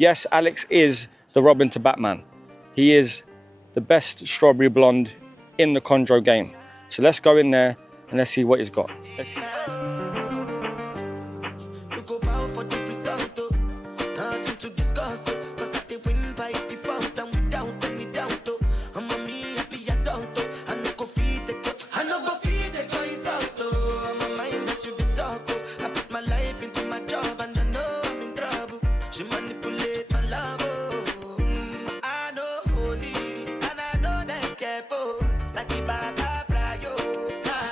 Yes, Alex is the Robin to Batman. He is the best strawberry blonde in the chondro game. So let's go in there and let's see what he's got. Let's see.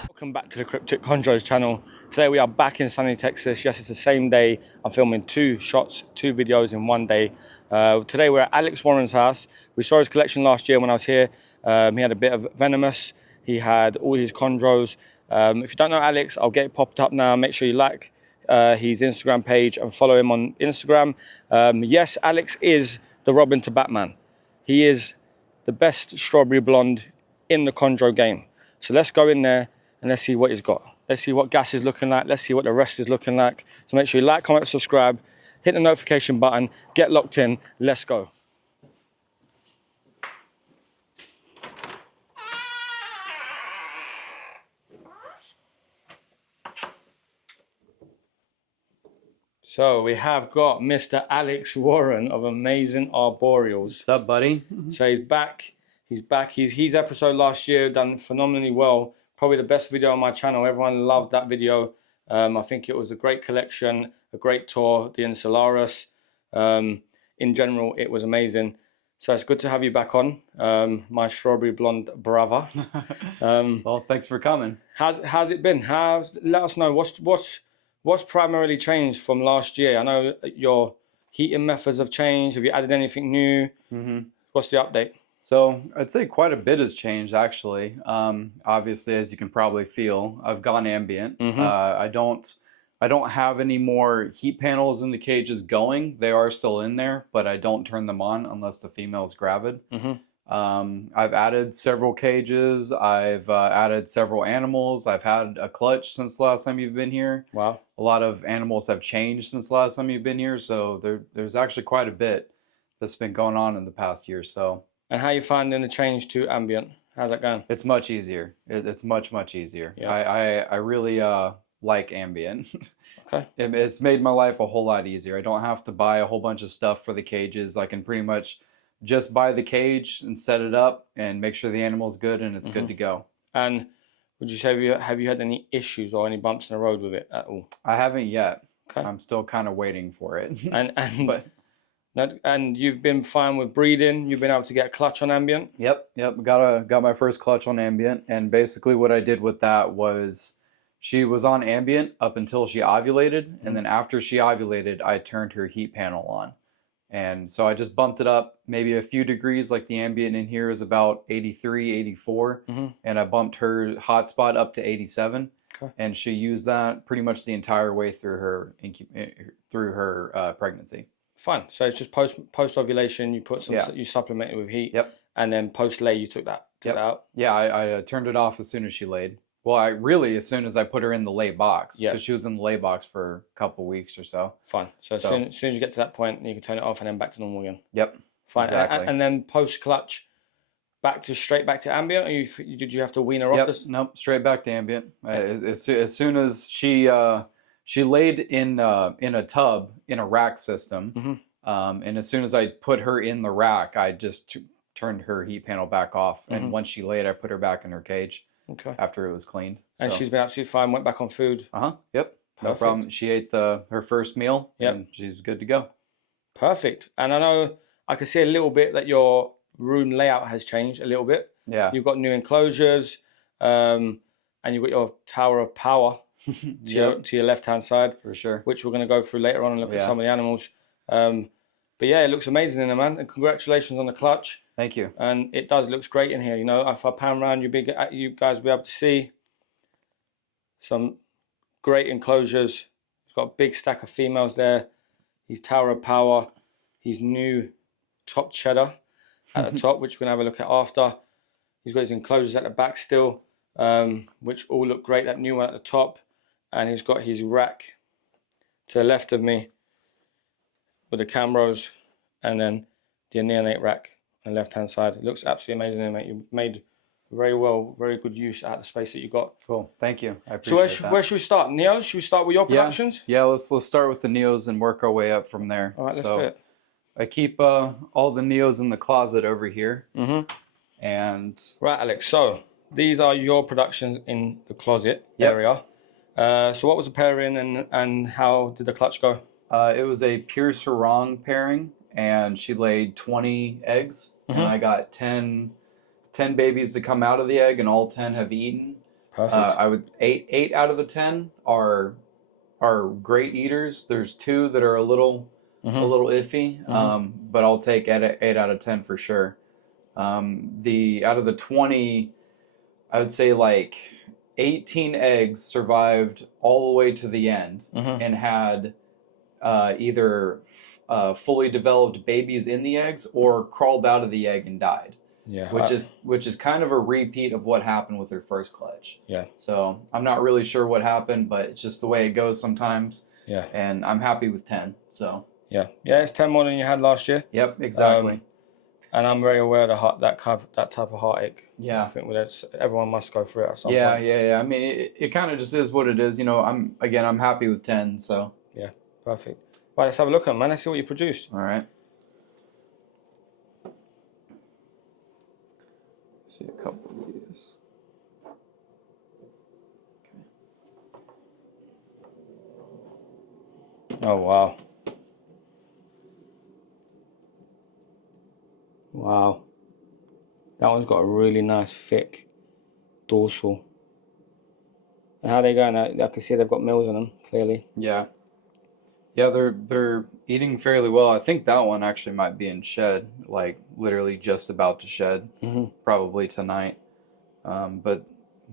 Welcome back to the Cryptic Chondros channel. Today we are back in sunny Texas. Yes, it's the same day. I'm filming two videos in one day. Today we're at Alex Warren's house. We saw his collection last year when I was here. He had a bit of Venomous. He had all his chondros. If you don't know Alex, I'll get it popped up now. Make sure you like his Instagram page and follow him on Instagram. Yes, Alex is the Robin to Batman. He is the best strawberry blonde in the chondro game. So let's go in there and let's see what he's got. Let's see what gas is looking like. Let's see what the rest is looking like. So make sure you like, comment, subscribe, hit the notification button, get locked in. Let's go. So we have got Mr. Alex Warren of Amazing Arboreals. What's up, buddy? So he's back. He's back. His episode last year done phenomenally well. Probably the best video on my channel. Everyone loved that video. I think it was a great collection, a great tour, the Insularis. In general, it was amazing. So it's good to have you back on, my strawberry blonde brother. Well, thanks for coming. How's it been? Let us know what's primarily changed from last year. I know your heating methods have changed. Have you added anything new? What's the update? So I'd say quite a bit has changed, actually. Obviously, as you can probably feel, I've gone ambient. I don't have any more heat panels in the cages going. They are still in there, but I don't turn them on unless the female is gravid. I've added several cages. I've added several animals. I've had a clutch since the last time you've been here. Wow. A lot of animals have changed since the last time you've been here. So there's actually quite a bit that's been going on in the past year or so. And how are you finding the change to ambient? How's that going? It's much easier. It's much easier. Yeah. I really like ambient. Okay. It's made my life a whole lot easier. I don't have to buy a whole bunch of stuff for the cages. I can pretty much just buy the cage and set it up and make sure the animal's good and it's good to go. And would you say have you had any issues or any bumps in the road with it at all? I haven't yet. Okay. I'm still kind of waiting for it. And you've been fine with breeding. You've been able to get a clutch on ambient. Yep. Got my first clutch on ambient, and basically what I did with that was she was on ambient up until she ovulated, and then after she ovulated, I turned her heat panel on, and so I just bumped it up maybe a few degrees. Like the ambient in here is about 83, 84, and I bumped her hotspot up to 87. Okay. And she used that pretty much the entire way through her pregnancy. Fine. So it's just post ovulation. You put some. You supplement it with heat. Yep. And then post lay, you took that out. Yeah, I turned it off as soon as she laid. Well, as soon as I put her in the lay box, because she was in the lay box for a couple weeks or so. Fine. So as soon as you get to that point, you can turn it off and then back to normal again. Yep. Fine. Exactly. And then post clutch, straight back to ambient, or did you have to wean her off this? Nope. Straight back to ambient. As soon as she laid in a tub in a rack system, and as soon as I put her in the rack, I just turned her heat panel back off. And once she laid, I put her back in her cage. Okay. After it was cleaned. And she's been absolutely fine. Went back on food. Yep. No problem. She ate her first meal. And she's good to go. Perfect. And I know I can see a little bit that your room layout has changed a little bit. Yeah. You've got new enclosures, and you've got your tower of power to your left-hand side. For sure. Which we're going to go through later on and look at some of the animals. But yeah, it looks amazing in there, man. And congratulations on the clutch. Thank you. And it looks great in here. You know, if I pan around, you guys will be able to see some great enclosures. He's got a big stack of females there. His tower of power. His new top cheddar at the top, which we're going to have a look at after. He's got his enclosures at the back still, which all look great. That new one at the top. And he's got his rack to the left of me with the Camros. and then the neonate rack on the left-hand side. It looks absolutely amazing, mate. You made very good use out of the space that you got. Cool, thank you. I So appreciate that. where should we start? Neos? Should we start with your productions? Yeah, let's start with the Neos and work our way up from there. All right, let's do it. I keep all the Neos in the closet over here. And right, Alex. So these are your productions in the closet area. So what was the pairing and how did the clutch go? It was a pure sarong pairing, and she laid 20 eggs, and I got 10 babies to come out of the egg, and all 10 have eaten. Perfect. Eight out of the 10 are great eaters. There's 2 that are a little iffy, but I'll take 8 out of 10 for sure. Out of the 20, I would say like 18 eggs survived all the way to the end and had either fully developed babies in the eggs or crawled out of the egg and died. Yeah, which is kind of a repeat of what happened with her first clutch. Yeah. So I'm not really sure what happened, but it's just the way it goes sometimes. Yeah. And I'm happy with 10. So. Yeah, it's 10 more than you had last year. Yep, exactly. And I'm very aware of that type of heartache. Yeah. I think everyone must go through it at some point. Yeah. I mean, it kind of just is what it is. You know, I'm happy with 10. So. Yeah, perfect. Right, let's have a look at them, man. Let's see what you produced. All right. See a couple of these. Okay. Oh, wow. Wow. That one's got a really nice thick dorsal. And how are they going? I can see they've got males in them, clearly. Yeah. Yeah, they're eating fairly well. I think that one actually might be in shed, like literally just about to shed, probably tonight. But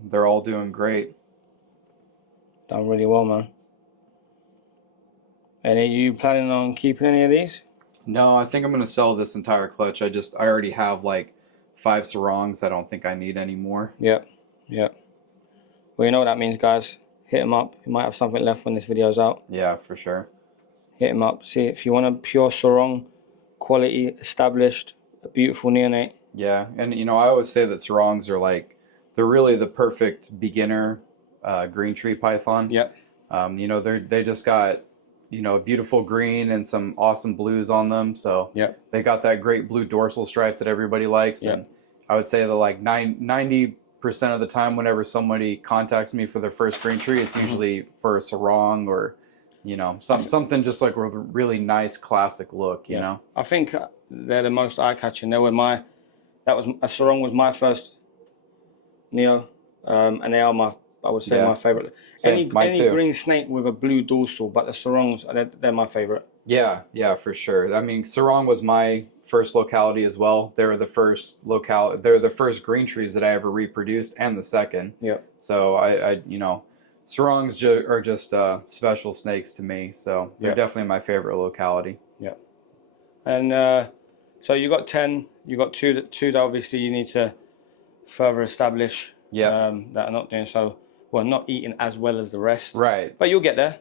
they're all doing great. Done really well, man. And are you planning on keeping any of these? No, I think I'm gonna sell this entire clutch. I already have like 5 sarongs. I don't think I need any more. Yep. Well, you know what that means, guys. Hit them up. You might have something left when this video's out. Yeah, for sure. Hit them up. See if you want a pure sarong, quality, established, a beautiful neonate. Yeah, and you know, I always say that sarongs are like, they're really the perfect beginner GreenTreePython. Yep. You know, they just got, you know, a beautiful green and some awesome blues on them. So they got that great blue dorsal stripe that everybody likes. And I would say that like 90% of the time whenever somebody contacts me for their first green tree, it's usually for a sarong or, you know, something just like with a really nice classic look, you know. I think they're the most eye-catching. A sarong was my first Neo, and they are I would say my favorite. Any green snake with a blue dorsal, but the sarongs, they're my favorite. Yeah, for sure. I mean, sarong was my first locality as well. They're the first They're the first green trees that I ever reproduced, and the second. Yeah. So I you know, sarongs are just special snakes to me. So they're definitely my favorite locality. Yeah. And so you got 10. You got two that obviously you need to further establish. Yeah. That are not doing so well, not eating as well as the rest. Right. But you'll get there.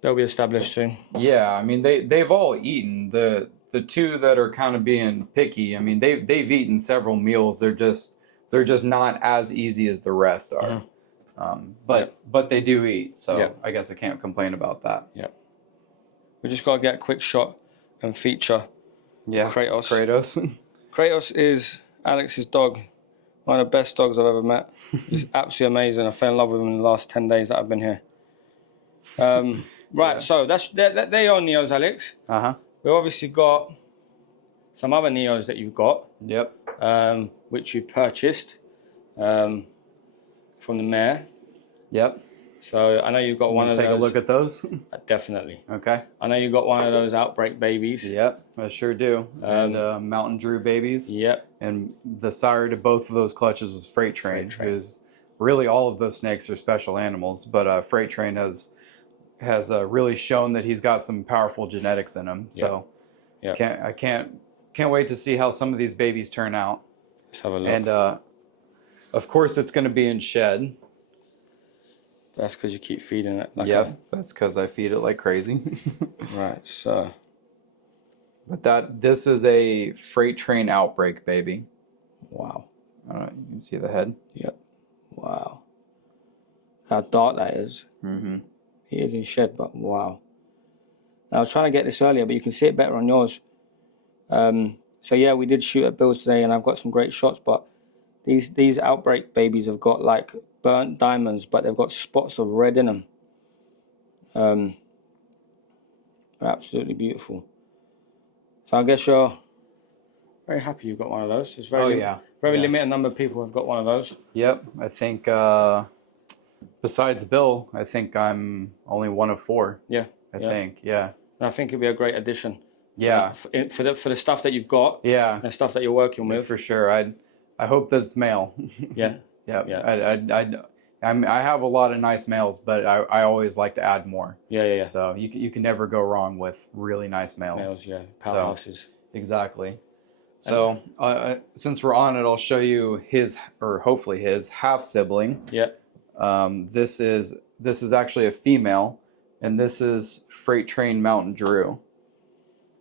They'll be established soon. Yeah, I mean they've all eaten. The 2 that are kind of being picky, I mean they've eaten several meals. They're just not as easy as the rest are. But they do eat, so I guess I can't complain about that. Yeah. We just gotta get a quick shot and feature Kratos. Kratos is Alex's dog. One of the best dogs I've ever met. He's absolutely amazing. I fell in love with him in the last 10 days that I've been here. Right, so they are Neos, Alex. We've obviously got some other Neos that you've got. Yep. Which you've purchased from the mare. Yep. So I know you've got one of those. Take a look at those. Definitely. Okay. I know you've got one of those outbreak babies. Yep, I sure do. And Mountain Drew babies. Yep. And the sire to both of those clutches was Freight Train. Because really all of those snakes are special animals, but Freight Train has really shown that he's got some powerful genetics in him. So I can't wait to see how some of these babies turn out. Let's have a look. And of course it's going to be in shed. That's because you keep feeding it. Like yep, that's because I feed it like crazy. Right, so. But this is a freight train outbreak, baby. Wow. I don't know, you can see the head. Yep. Wow. How dark that is. Mm-hmm. He is in shed, but wow. Now, I was trying to get this earlier, but you can see it better on yours. So yeah, we did shoot at Bill's today, and I've got some great shots, but these outbreak babies have got like burnt diamonds, but they've got spots of red in them. They're absolutely beautiful. So I guess you're very happy you've got one of those. It's very, very limited number of people have got one of those. Yep, I think besides Bill, I think I'm only one of 4. Yeah, I think. Yeah. And I think it'd be a great addition. Yeah. For the stuff that you've got. Yeah. And the stuff that you're working with. For sure. I hope that it's male. Yeah. Yeah. I have a lot of nice males, but I always like to add more. Yeah. So you can never go wrong with really nice males. Yeah. Powerhouses. So, exactly. So since we're on it, I'll show you his, or hopefully his, half sibling. Yep. This is actually a female, and this is Freight Train Mountain Drew.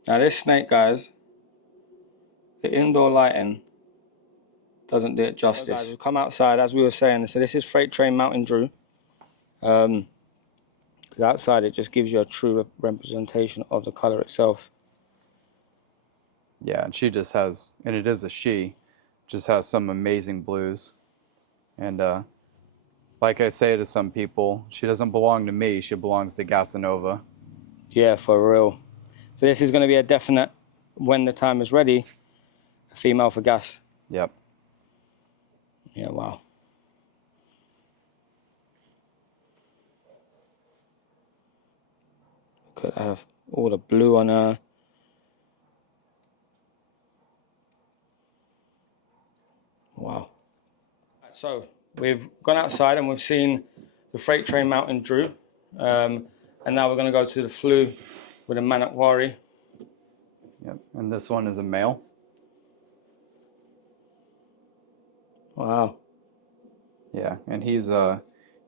Now this snake, guys, the indoor lighting doesn't do it justice. So guys, we've come outside, as we were saying, so this is Freight Train Mountain Drew. Because outside it just gives you a true representation of the color itself. Yeah, and she just has, and it is a she, just has some amazing blues. And like I say to some people, she doesn't belong to me, she belongs to Gasanova. Yeah, for real. So this is going to be a definite, when the time is ready, a female for Gas. Yep. Yeah, wow. Could have all the blue on her. Wow. So we've gone outside and we've seen the Freight Train Mountain Drew. And now we're going to go to the Flu with a Manakwari. Yep. And this one is a male. Wow. Yeah, and he's got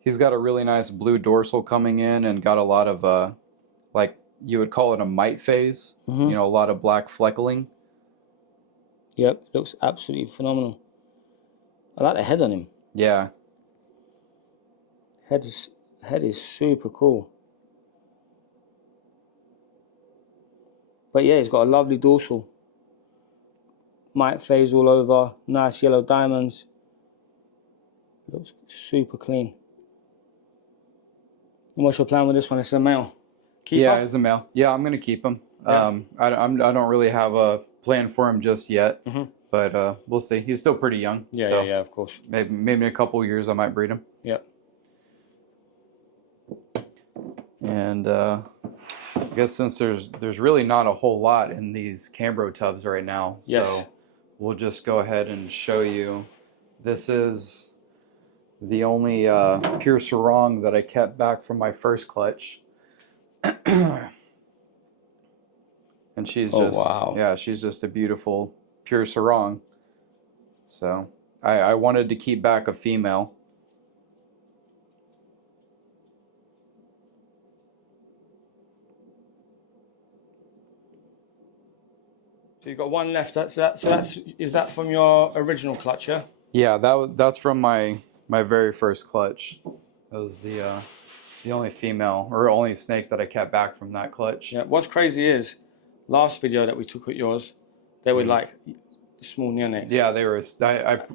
a really nice blue dorsal coming in and got a lot of like you would call it a mite phase. Mm-hmm. You know, a lot of black fleckling. Yep, looks absolutely phenomenal. I like the head on him. Yeah. Head is super cool. But yeah, he's got a lovely dorsal. Mite phase all over, nice yellow diamonds. Looks super clean. And what's your plan with this one? It's a male. Keeper? Yeah, it's a male. Yeah, I'm gonna keep him. Yeah. I don't really have a plan for him just yet, mm-hmm. but we'll see. He's still pretty young. Yeah, so yeah, of course. Maybe in a couple of years I might breed him. Yep. And I guess since there's really not a whole lot in these Cambro tubs right now, yes. So we'll just go ahead and show you. This is the only pure sarong that I kept back from my first clutch. And she's wow. Yeah, she's just a beautiful pure sarong. So I wanted to keep back a female. So you've got one left. Is that from your original clutch, yeah? Yeah, that's from my very first clutch. That was the only female or only snake that I kept back from that clutch. Yeah. What's crazy is, last video that we took at yours, they were like small neonates. Yeah, they were.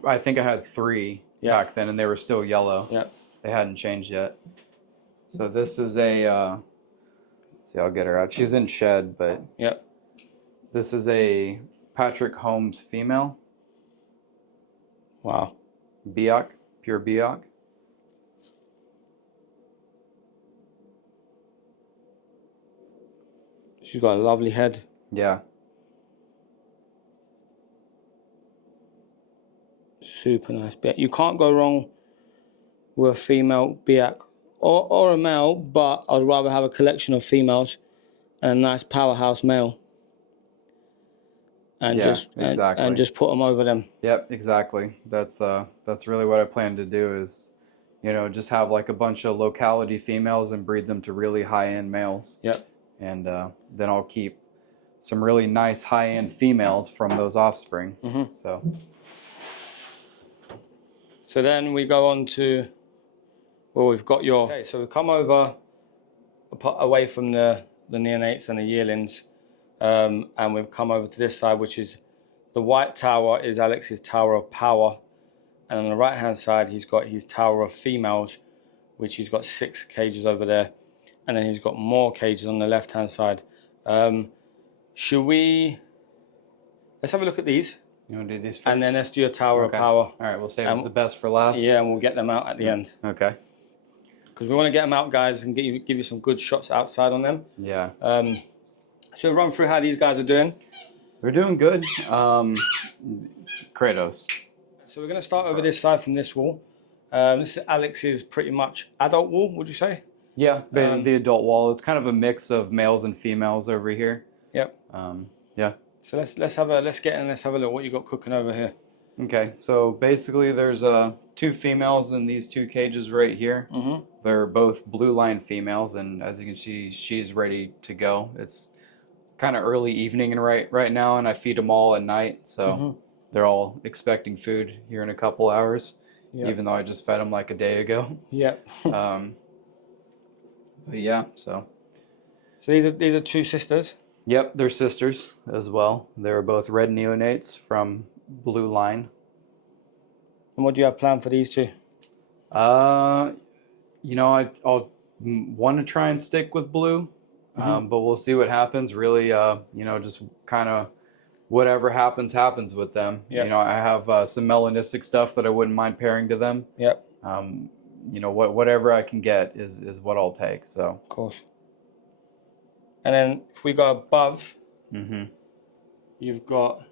I think I had 3 back then, and they were still yellow. Yeah. They hadn't changed yet. So this is a. See, I'll get her out. She's in shed, but. Yep. This is a Patrick Holmes female. Wow. Biak, pure Biak. She's got a lovely head. Yeah. Super nice Biak. You can't go wrong with a female Biak or a male, but I'd rather have a collection of females and a nice powerhouse male. And just put them over them. Yep, exactly. That's really what I plan to do is, you know, just have like a bunch of locality females and breed them to really high-end males. Yep. And then I'll keep some really nice high-end females from those offspring. So then we go on to, well, we've got your, okay, so we come over away from the neonates and the yearlings, and we've come over to this side, which is the white tower is Alex's tower of power, and on the right hand side he's got his tower of females, which he's got 6 cages over there, and then he's got more cages on the left hand side. Should we, let's have a look at these. You want to do these first? And then let's do a tower of power. All right, we'll save the best for last. Yeah, and we'll get them out at the end. Okay. Because we want to get them out, guys, and give you some good shots outside on them. Yeah. So run through how these guys are doing. They're doing good. Kratos. So we're going to start over this side from this wall. This is Alex's pretty much adult wall, would you say? Yeah, the adult wall. It's kind of a mix of males and females over here. Yep. Yeah. So let's get in and let's have a look what you got cooking over here. Okay, so basically there's 2 females in these 2 cages right here. They're both blue line females, and as you can see, she's ready to go. It's kind of early evening and right now, and I feed them all at night, so they're all expecting food here in a couple hours, even though I just fed them like a day ago. Yep. But yeah, so these are 2 sisters. Yep, they're sisters as well. They're both red neonates from blue line. And what do you have planned for these 2? You know, I'll want to try and stick with blue, but we'll see what happens. Really, you know, just kind of whatever happens with them. Yep. You know, I have some melanistic stuff that I wouldn't mind pairing to them. Yep. You know, whatever I can get is what I'll take. So. Of course. And then if we go above, you've got,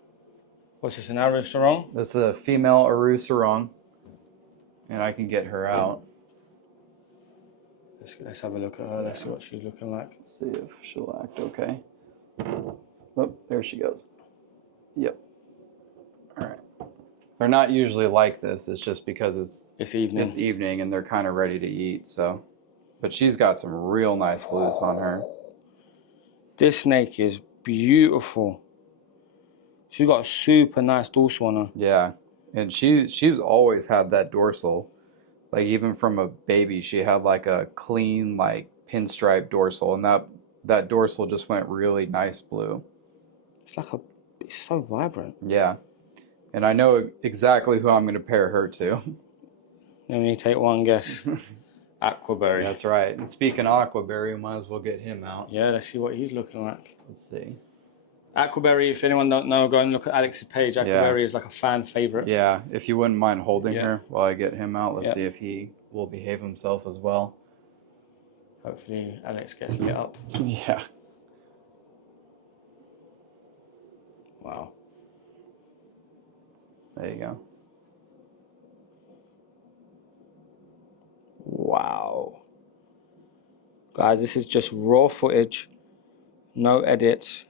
what's this, an Aru Sarong? That's a female Aru Sarong, and I can get her out. Let's have a look at her. Let's see what she's looking like. Let's see if she'll act okay. Oh, there she goes. Yep. All right. They're not usually like this. It's just because it's evening. It's evening, and they're kind of ready to eat. So, but she's got some real nice blues on her. This snake is beautiful. She's got a super nice dorsal on her. Yeah, and she's always had that dorsal. Like even from a baby, she had like a clean like pinstripe dorsal, and that dorsal just went really nice blue. It's so vibrant. Yeah, and I know exactly who I'm going to pair her to. Let me take one guess. Aquaberry. That's right. And speaking of Aquaberry, we might as well get him out. Yeah, let's see what he's looking like. Let's see. Aquaberry, if anyone don't know, go and look at Alex's page. Aquaberry is like a fan favorite. Yeah, if you wouldn't mind holding her while I get him out, let's see if he will behave himself as well. Hopefully Alex gets lit up. Yeah. Wow. There you go. Wow. Guys, this is just raw footage. No edits.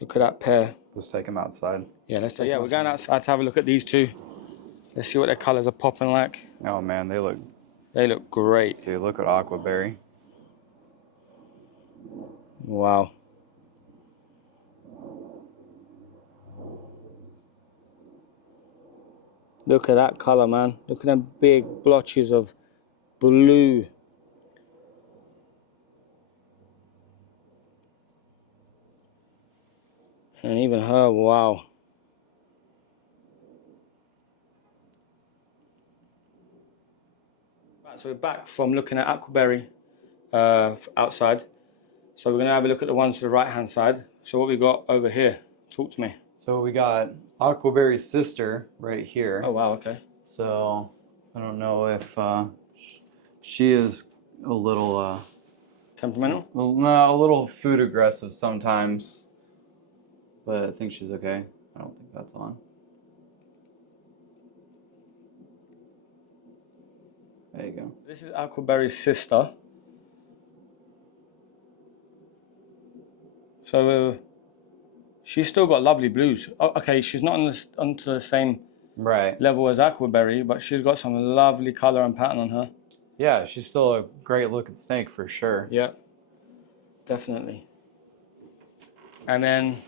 Look at that pair. Let's take them outside. Yeah, let's take we're going outside to have a look at these 2. Let's see what their colors are popping like. Oh man, they look great. Dude, look at Aquaberry. Wow. Look at that color, man. Look at them big blotches of blue. And even her, wow. Right, so we're back from looking at Aquaberry outside. So we're going to have a look at the ones to the right hand side. So what we got over here? Talk to me. So we got Aquaberry's sister right here. Oh wow, okay. So I don't know if she is a little temperamental? Well, no, a little food aggressive sometimes. But I think she's okay. I don't think that's on. There you go. This is Aquaberry's sister. So she's still got lovely blues. Oh, okay, she's not onto the same Right. level as Aquaberry, but she's got some lovely color and pattern on her. Yeah, she's still a great looking snake for sure. Yeah, definitely. And then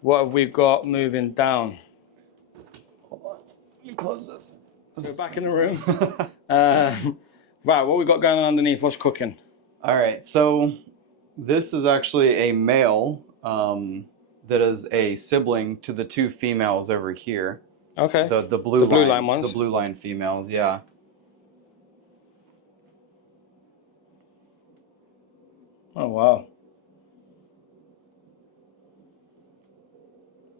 what have we got moving down? Hold on. Let me close this. So back in the room. Right, what we got going on underneath? What's cooking? All right, so this is actually a male that is a sibling to the two females over here. Okay. The blue line ones. The blue line females, yeah. Oh wow.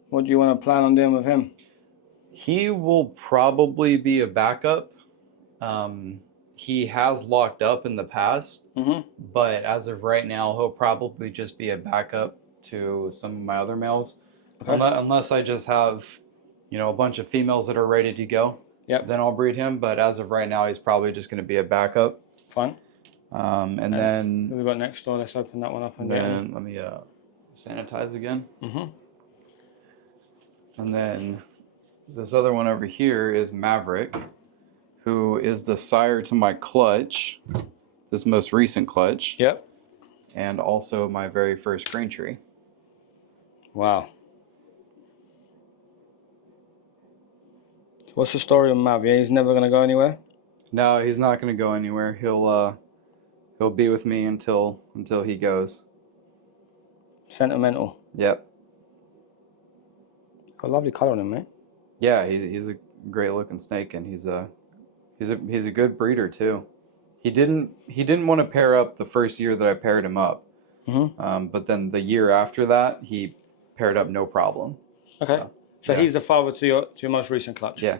What do you want to plan on doing with him? He will probably be a backup. He has locked up in the past, but as of right now, he'll probably just be a backup to some of my other males. Okay. Unless I just have, you know, a bunch of females that are ready to go. Yep. Then I'll breed him. But as of right now, he's probably just going to be a backup. Fun. And then what we got next door? Let's open that one up and then let me sanitize again. And then this other one over here is Maverick, who is the sire to my clutch, this most recent clutch. Yep. And also my very first green tree. Wow. What's the story on Mav? Yeah, he's never going to go anywhere? No, he's not going to go anywhere. He'll be with me until he goes. Sentimental. Yep. Got a lovely color on him, mate. Yeah, he's a great looking snake, and he's a good breeder too. He didn't want to pair up the first year that I paired him up, but then the year after that he paired up no problem. Okay, so yeah. He's the father to your most recent clutch. Yeah.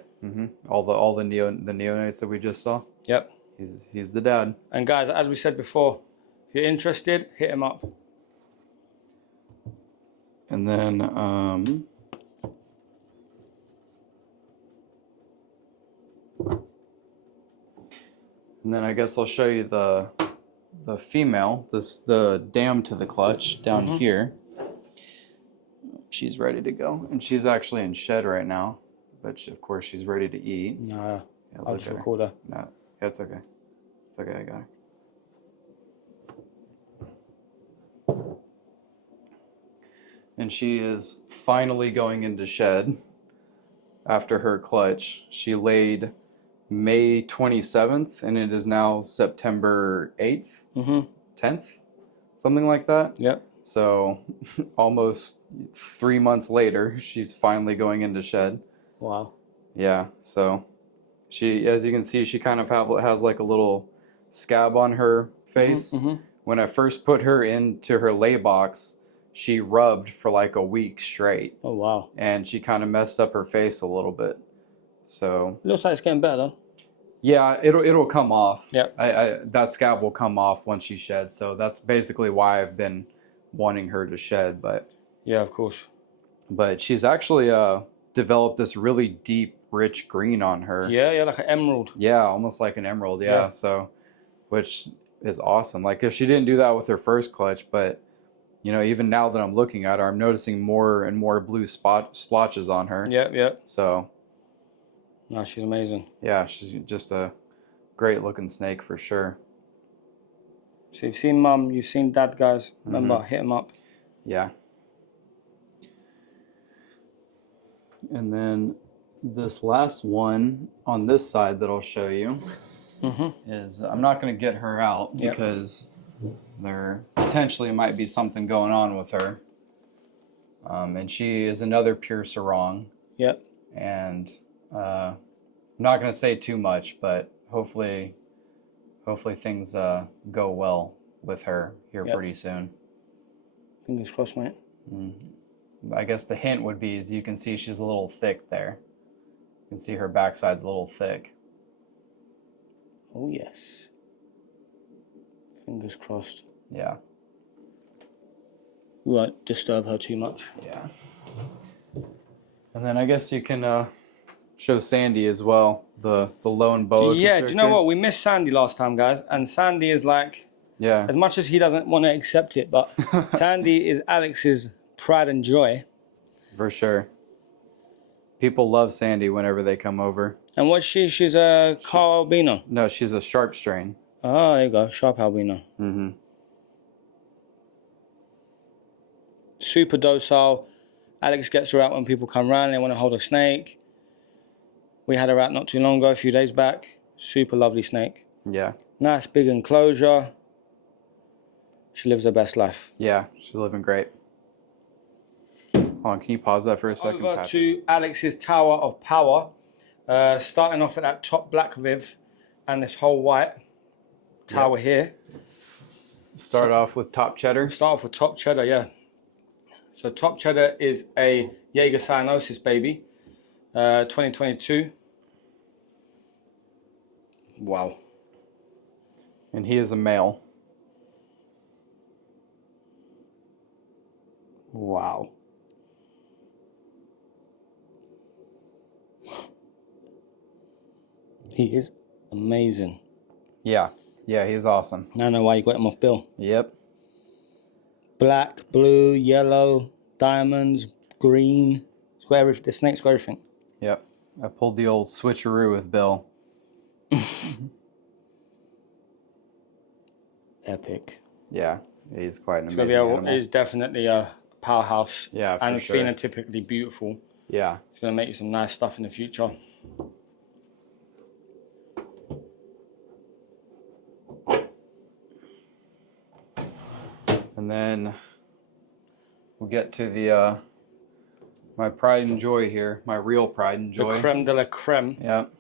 All the neonates that we just saw. Yep. He's the dad. And guys, as we said before, if you're interested, hit him up. And then I guess I'll show you the female, the dam to the clutch down here. She's ready to go, and she's actually in shed right now, but of course she's ready to eat. No, I'll just record her. No, it's okay. It's okay, I got her. And she is finally going into shed after her clutch. She laid May 27th, and it is now September 8th, 10th, something like that. Yep. So almost 3 months later, she's finally going into shed. Wow. Yeah, so she, as you can see, she kind of has like a little scab on her face. When I first put her into her lay box, she rubbed for like a week straight. Oh, wow. And she kind of messed up her face a little bit. So it looks like it's getting better. Yeah, it'll come off. Yep. That scab will come off once she sheds. So that's basically why I've been wanting her to shed. But yeah, of course. But she's actually developed this really deep, rich green on her. Yeah, like an emerald. Yeah, almost like an emerald. Yeah. So, which is awesome. Like if she didn't do that with her first clutch, but you know, even now that I'm looking at her, I'm noticing more and more blue splotches on her. Yep. So. No, she's amazing. Yeah, she's just a great looking snake for sure. So you've seen Mum, you've seen Dad, guys. Remember, hit them up. Yeah. And then this last one on this side that I'll show you is, I'm not going to get her out because there potentially might be something going on with her. And she is another pure sarong. Yep. And I'm not going to say too much, but hopefully things go well with her here pretty soon. Fingers crossed, mate. I guess the hint would be, as you can see, she's a little thick there. You can see her backside's a little thick. Oh, yes. Fingers crossed. Yeah. We won't disturb her too much. Yeah. And then I guess you can show Sandy as well, the lone boa constrictor. Do you know what? We missed Sandy last time, guys. And Sandy is like, as much as he doesn't want to accept it, but Sandy is Alex's pride and joy. For sure. People love Sandy whenever they come over. And what's she? She's a car albino. No, she's a sharp strain. Oh, there you go. Sharp albino. Mm-hmm. Super docile. Alex gets her out when people come around. They want to hold a snake. We had her out not too long ago, a few days back. Super lovely snake. Yeah. Nice big enclosure. She lives her best life. Yeah, she's living great. Hold on, can you pause that for a second, Over Patrick? to Alex's Tower of Power. Starting off at that top black Viv and this whole white tower here. Start off with top cheddar. Start off with top cheddar, yeah. So top cheddar is a Jaeger cyanosis baby, 2022. Wow. And he is a male. Wow. He is amazing. Yeah. Yeah, he's awesome. I don't know why you got him off bill. Yep. Black, blue, yellow, diamonds, green. It's got everything. The snake's got everything. Yep. I pulled the old switcheroo with Bill. Epic. Yeah, he's quite an amazing animal. He's definitely a powerhouse. Yeah, for and sure. phenotypically beautiful. Yeah. It's going to make you some nice stuff in the future. And then we'll get to the my pride and joy here, my real pride and joy. The creme de la creme. Yep.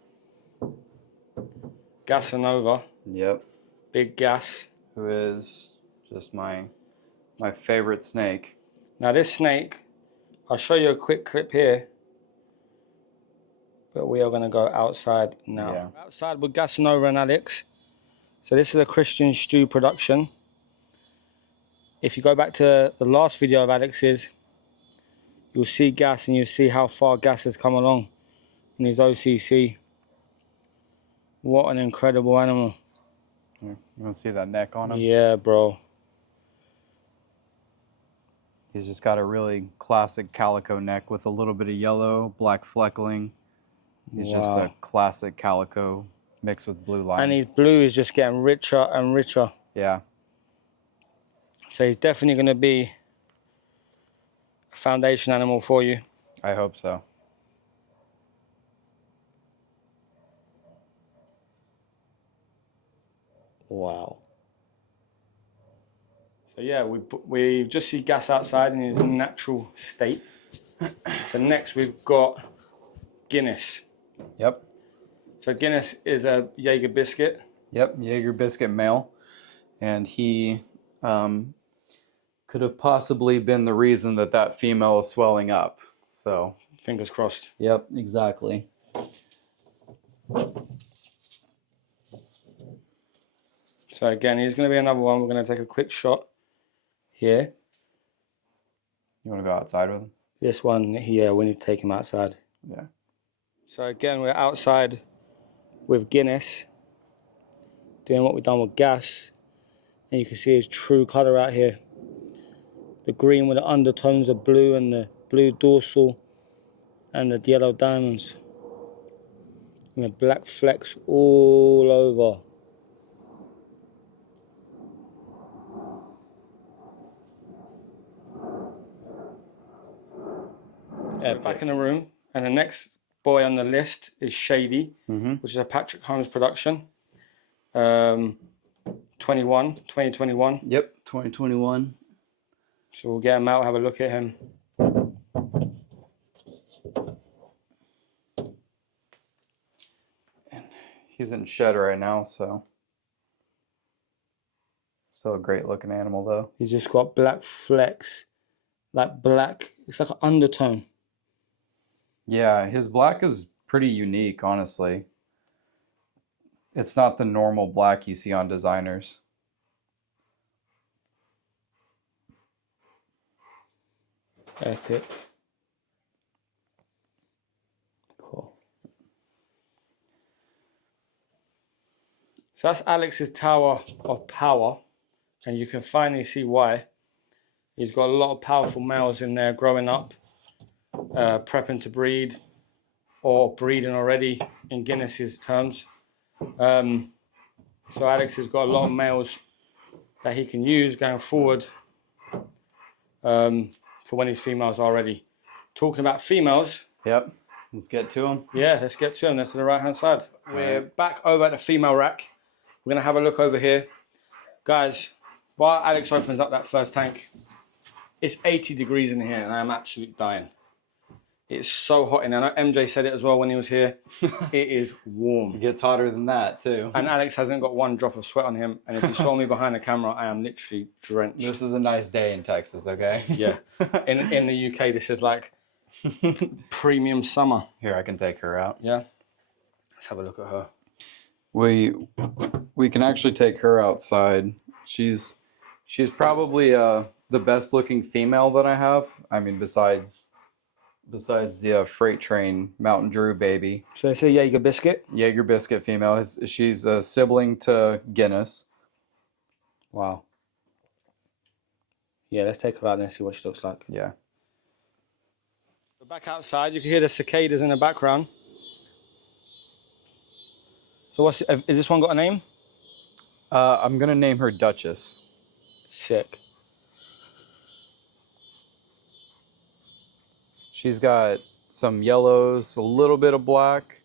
Gasanova. Yep. Big gas. Who is just my favorite snake. Now this snake, I'll show you a quick clip here. But we are going to go outside now. Yeah. Outside with Gasanova and Alex. So this is a Christian Stew production. If you go back to the last video of Alex's, you'll see Gas and you'll see how far Gas has come along in his OCC. What an incredible animal. You want to see that neck on him? Yeah, bro. He's just got a really classic calico neck with a little bit of yellow, black fleckling. He's just a classic calico mixed with blue line. And his blue is just getting richer and richer. Yeah. So he's definitely going to be a foundation animal for you. I hope so. Wow. So yeah, we just see Gas outside in his natural state. So next we've got Guinness. Yep. So Guinness is a Jaeger biscuit. Yep, Jaeger biscuit male. And he could have possibly been the reason that female is swelling up. So Fingers crossed. yep, exactly. So again, here's going to be another one. We're going to take a quick shot here. You want to go outside with him? This one here, we need to take him outside. Yeah. So again, we're outside with Guinness, doing what we've done with Gas. And you can see his true colour out here. The green with the undertones of blue and the blue dorsal and the yellow diamonds. And the black flecks all over. So we're back in the room, and the next boy on the list is Shady, which is a Patrick Holmes production. 2021. Yep, 2021. So we'll get him out, have a look at him. And he's in shed right now, so still a great looking animal though. He's just got black flecks, like black. It's like an undertone. Yeah, his black is pretty unique, honestly. It's not the normal black you see on designers. Epic. Cool. So that's Alex's Tower of Power, and you can finally see why. He's got a lot of powerful males in there growing up, prepping to breed, or breeding already in Guinness's terms. So Alex has got a lot of males that he can use going forward for when his females are ready. Talking about females. Yep. Let's get to them. Yeah, let's get to them. That's to the right-hand side. We're back over at the female rack. We're going to have a look over here. Guys, while Alex opens up that first tank, it's 80 degrees in here and I am absolutely dying. It's so hot in there. I know MJ said it as well when he was here. It is warm. It gets hotter than that too. And Alex hasn't got one drop of sweat on him. And if you saw me behind the camera, I am literally drenched. This is a nice day in Texas, okay? Yeah. In the UK, this is like premium summer. Here, I can take her out. Yeah. Let's have a look at her. We can actually take her outside. She's probably the best looking female that I have. I mean, besides the freight train Mountain Drew baby. So it's a Jaeger biscuit. Jaeger biscuit female. She's a sibling to Guinness. Wow. Yeah, let's take her out and see what she looks like. Yeah. We're back outside. You can hear the cicadas in the background. So is this one got a name? I'm gonna name her Duchess. Sick. She's got some yellows, a little bit of black.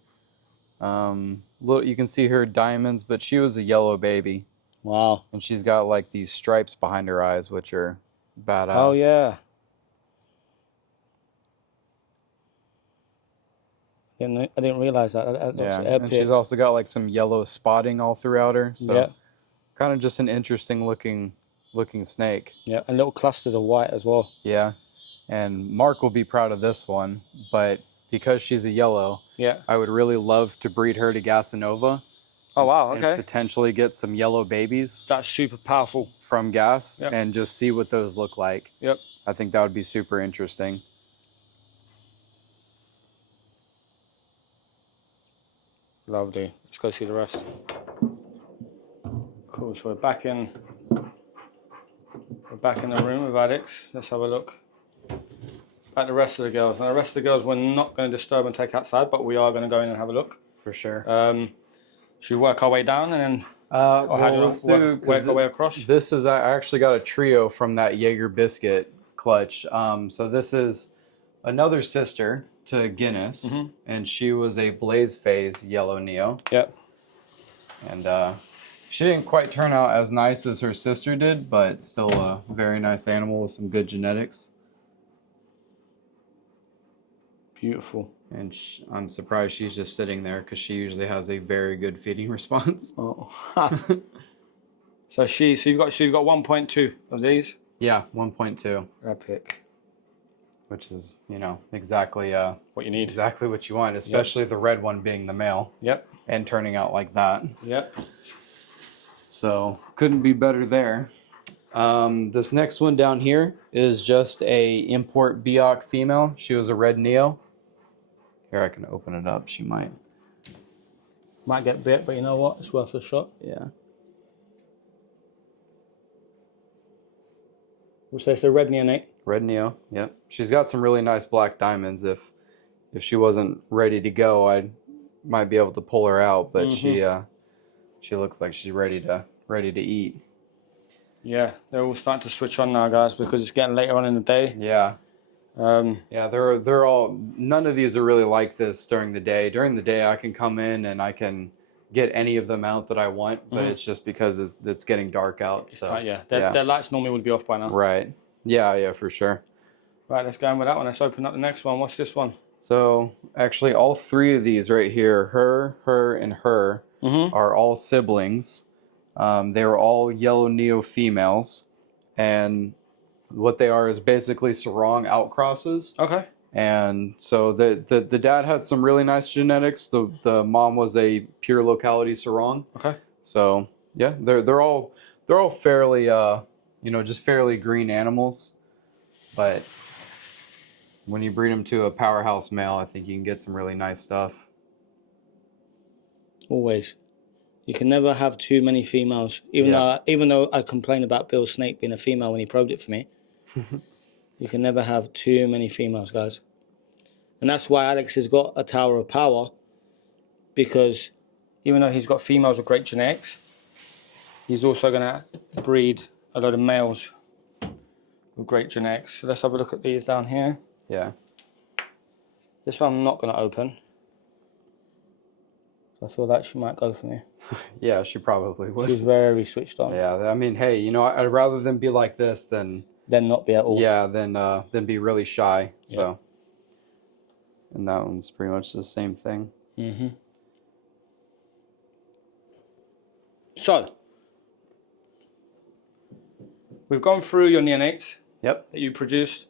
You can see her diamonds, but she was a yellow baby. Wow. And she's got like these stripes behind her eyes, which are badass. Oh yeah. I didn't realize that. Yeah, and she's also got like some yellow spotting all throughout her. So yeah. Kind of just an interesting looking snake. Yeah, and little clusters of white as well. Yeah. And Mark will be proud of this one, but because she's a yellow, yeah, I would really love to breed her to Gasanova. Oh wow, okay. And potentially get some yellow babies. That's super powerful. From Gas, yep, and just see what those look like. Yep. I think that would be super interesting. Lovely. Let's go see the rest. Cool. So we're back in the room with Alex. Let's have a look at the rest of the girls. Now the rest of the girls we're not going to disturb and take outside, but we are going to go in and have a look. For sure. Should we work our way down and then or how do you work our way across? This is, I actually got a trio from that Jaeger biscuit clutch. So this is another sister to Guinness, and she was a Blaze Phase Yellow Neo. Yep. And she didn't quite turn out as nice as her sister did, but still a very nice animal with some good genetics. Beautiful. And I'm surprised she's just sitting there because she usually has a very good feeding response. Oh. So you've got 1.2 of these? Yeah, 1.2. Epic. Which is, you know, exactly what you need. Exactly what you want, especially the red one being the male. Yep. And turning out like that. Yep. So couldn't be better there. This next one down here is just a import Biak female. She was a red Neo. Here, I can open it up. She might get bit, but you know what? It's worth a shot. Yeah. So it's a red Neonate. Red Neo, yep. She's got some really nice black diamonds. If she wasn't ready to go, I might be able to pull her out, but she looks like she's ready to eat. Yeah, they're all starting to switch on now, guys, because it's getting later on in the day. Yeah. Yeah, they're all, none of these are really like this during the day. During the day, I can come in and I can get any of them out that I want, but it's just because it's getting dark out. So yeah, their lights normally would be off by now. Right. Yeah, for sure. Right, let's go in with that one. Let's open up the next one. What's this one? So actually, all three of these right here, her, and her, are all siblings. They were all yellow Neo females, and what they are is basically sarong outcrosses. Okay. And so the dad had some really nice genetics. The mom was a pure locality sarong. Okay. So yeah, they're all fairly just fairly green animals, but when you breed them to a powerhouse male, I think you can get some really nice stuff. Always. You can never have too many females. Even though I complain about Bill's snake being a female when he probed it for me, you can never have too many females, guys. And that's why Alex has got a Tower of Power, because even though he's got females with great genetics, he's also going to breed a lot of males with great genetics. So let's have a look at these down here. Yeah. This one I'm not going to open. I feel like she might go for me. Yeah, she probably would. She's very switched on. Yeah, I mean, hey, you know, I'd rather them be like this than not be at all. Yeah, than be really shy. So, and that one's pretty much the same thing. Mm-hmm. So, we've gone through your neonates. Yep. That you produced.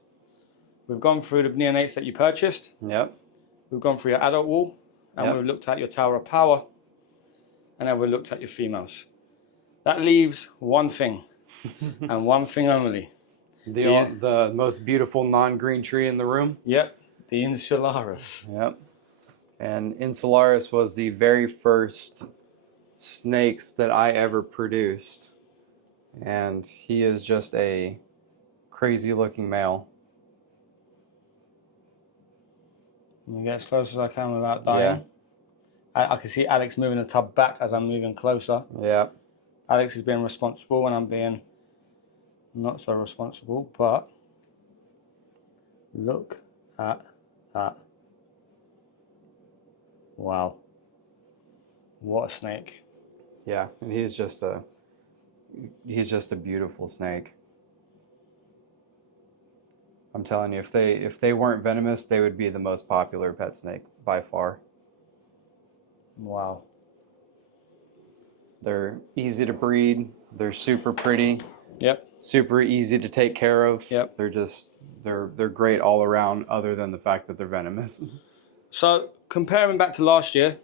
We've gone through the neonates that you purchased. Yep. We've gone through your adult wall. And we've looked at your Tower of Power, and then we've looked at your females. That leaves one thing, and one thing only. The most beautiful non-green tree in the room? Yep, the Insularis. Yep. And Insularis was the very first snakes that I ever produced. And he is just a crazy looking male. Let me get as close as I can without dying. Yeah. I can see Alex moving the tub back as I'm moving closer. Yeah. Alex is being responsible and I'm being not so responsible, but look at that. Wow. What a snake. Yeah, and he's just a beautiful snake. I'm telling you, if they weren't venomous, they would be the most popular pet snake by far. Wow. They're easy to breed. They're super pretty. Yep. Super easy to take care of. Yep. They're great all around, other than the fact that they're venomous. So comparing back to last year,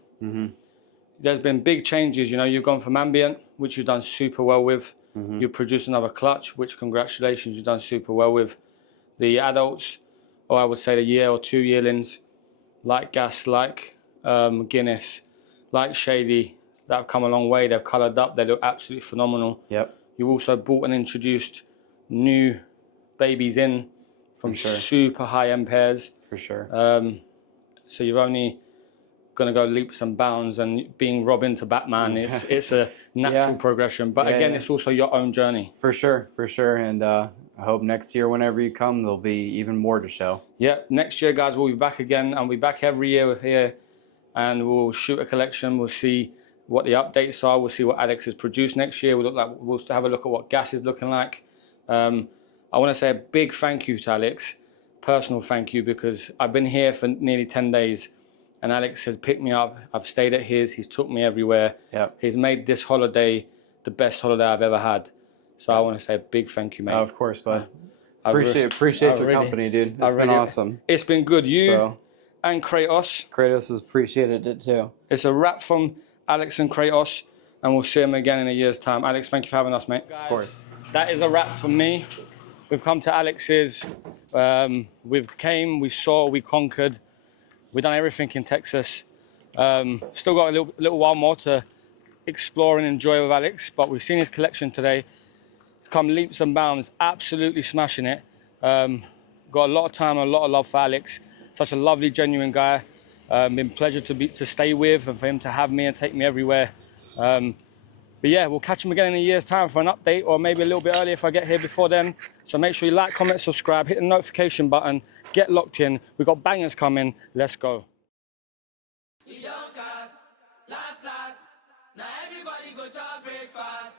there's been big changes. You know, you've gone from Ambient, which you've done super well with. You've produced another clutch, which congratulations, you've done super well with. The adults, or I would say the year or two yearlings, like Gas, like Guinness, like Shady, that have come a long way. They've coloured up. They look absolutely phenomenal. Yep. You've also bought and introduced new babies in from super high-end pairs. For sure. So you're only going to go leaps and bounds, and being Robin to Batman, it's a natural progression. But again, it's also your own journey. For sure, for sure. And I hope next year, whenever you come, there'll be even more to show. Yeah, next year, guys, we'll be back again, and we'll be back every year here, and we'll shoot a collection. We'll see what the updates are. We'll see what Alex has produced next year. We'll have a look at what Gas is looking like. I want to say a big thank you to Alex, personal thank you, because I've been here for nearly 10 days. And Alex has picked me up. I've stayed at his. He's took me everywhere. Yep. He's made this holiday the best holiday I've ever had. So I want to say a big thank you, mate. Of course, bud. Appreciate your company, dude. It's been awesome. It's been good. You and Kratos. Kratos has appreciated it too. It's a wrap from Alex and Kratos, and we'll see him again in a year's time. Alex, thank you for having us, mate. Of course. That is a wrap from me. We've come to Alex's. We've came, we saw, we conquered. We've done everything in Texas. Still got a little while more to explore and enjoy with Alex, but we've seen his collection today. It's come leaps and bounds, absolutely smashing it. Got a lot of time and a lot of love for Alex. Such a lovely, genuine guy. Been a pleasure to stay with and for him to have me and take me everywhere. But yeah, we'll catch him again in a year's time for an update, or maybe a little bit earlier if I get here before then. So make sure you like, comment, subscribe, hit the notification button. Get locked in. We've got bangers coming. Let's go. Now everybody go to breakfast.